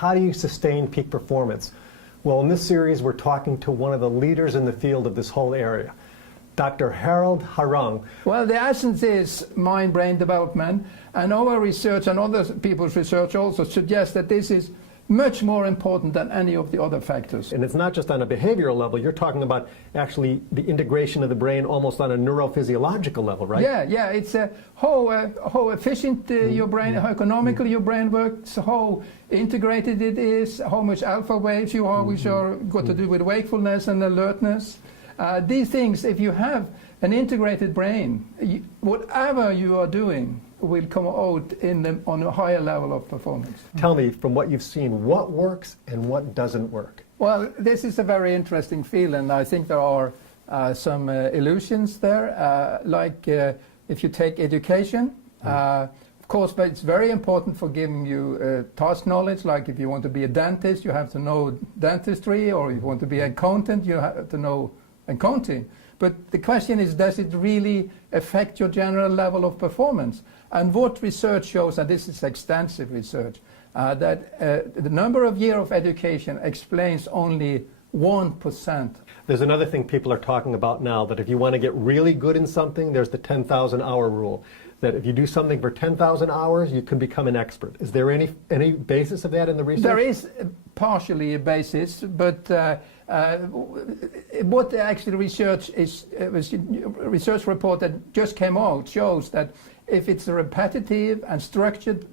How do you sustain peak performance? Well, in this series, we're talking to one of the leaders in the field of this whole area, Dr. Harung. Well, the essence is mind-brain development, and our research and other people's research also suggests that this is much more important than any of the other factors. And it's not just on a behavioral level, you're talking about actually the integration of the brain almost on a neurophysiological level, right? Yeah, it's how efficient your brain, how economical your brain works, how integrated it is, how much alpha waves you are, which are got to do with wakefulness and alertness. These things, if you have an integrated brain, whatever you are doing will come out on a higher level of performance. Tell me, from what you've seen, what works and what doesn't work? Well, this is a very interesting field, and I think there are some illusions there, like if you take education, of course, but it's very important for giving you task knowledge, like if you want to be a dentist, you have to know dentistry, or if you want to be an accountant, you have to know accounting. But the question is, does it really affect your general level of performance? And what research shows, and this is extensive research, that the number of years of education explains only 1%. There's another thing people are talking about now, that if you want to get really good in something, there's the 10,000 hour rule. That if you do something for 10,000 hours, you can become an expert. Is there any basis of that in the research? There is partially a basis, but what actually research is, research report that just came out shows that if it's a repetitive and structured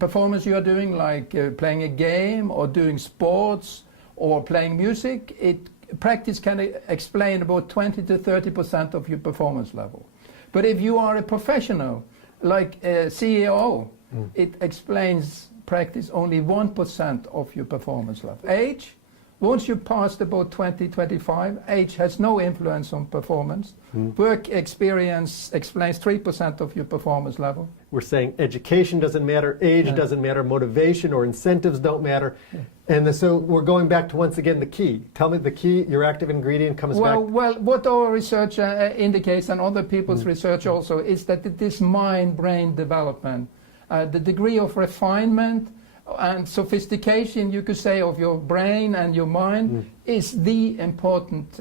performance you are doing, like playing a game or doing sports or playing music, practice can explain about 20 to 30% of your performance level. But if you are a professional, like a CEO, it explains practice only 1% of your performance level. Age, once you passed about 20, 25, age has no influence on performance. Work experience explains 3% of your performance level. We're saying education doesn't matter, age doesn't matter, motivation or incentives don't matter. And so we're going back to, once again, the key. Tell me the key, your active ingredient comes back. Well, what our research indicates, and other people's research also, is that this mind-brain development, the degree of refinement and sophistication, you could say, of your brain and your mind is the important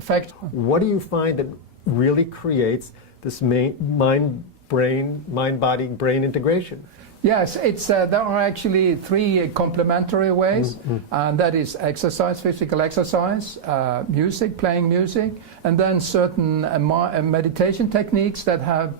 factor. What do you find that really creates this mind-body-brain integration? Yes, there are actually three complementary ways, and that is exercise, physical exercise, music, playing music, and then certain meditation techniques that have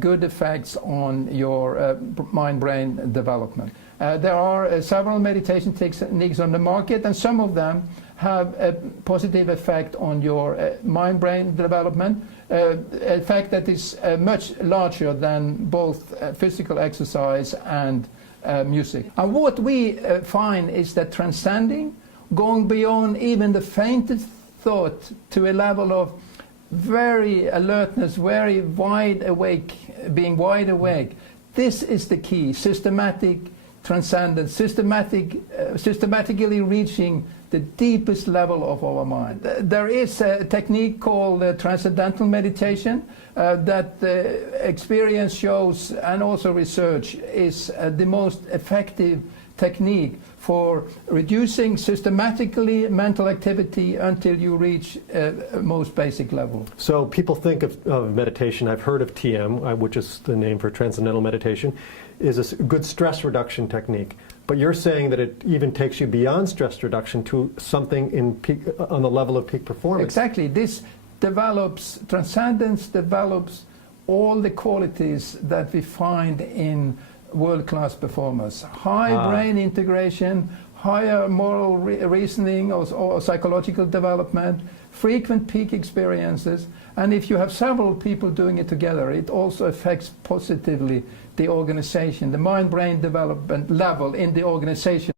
good effects on your mind-brain development. There are several meditation techniques on the market, and some of them have a positive effect on your mind-brain development, a fact that is much larger than both physical exercise and music. And what we find is that transcending, going beyond even the faintest thought to a level of very alertness, very wide awake, being wide awake, this is the key. Systematic transcendence, systematically reaching the deepest level of our mind. There is a technique called transcendental meditation that experience shows, and also research, is the most effective technique for reducing systematically mental activity until you reach most basic level. So people think of meditation, I've heard of TM, which is the name for transcendental meditation, is a good stress reduction technique. But you're saying that it even takes you beyond stress reduction to something on the level of peak performance. Exactly. This develops, transcendence develops all the qualities that we find in world-class performers. High brain integration, higher moral reasoning or psychological development, frequent peak experiences, and if you have several people doing it together, it also affects positively the organization, the mind-brain development level in the organization.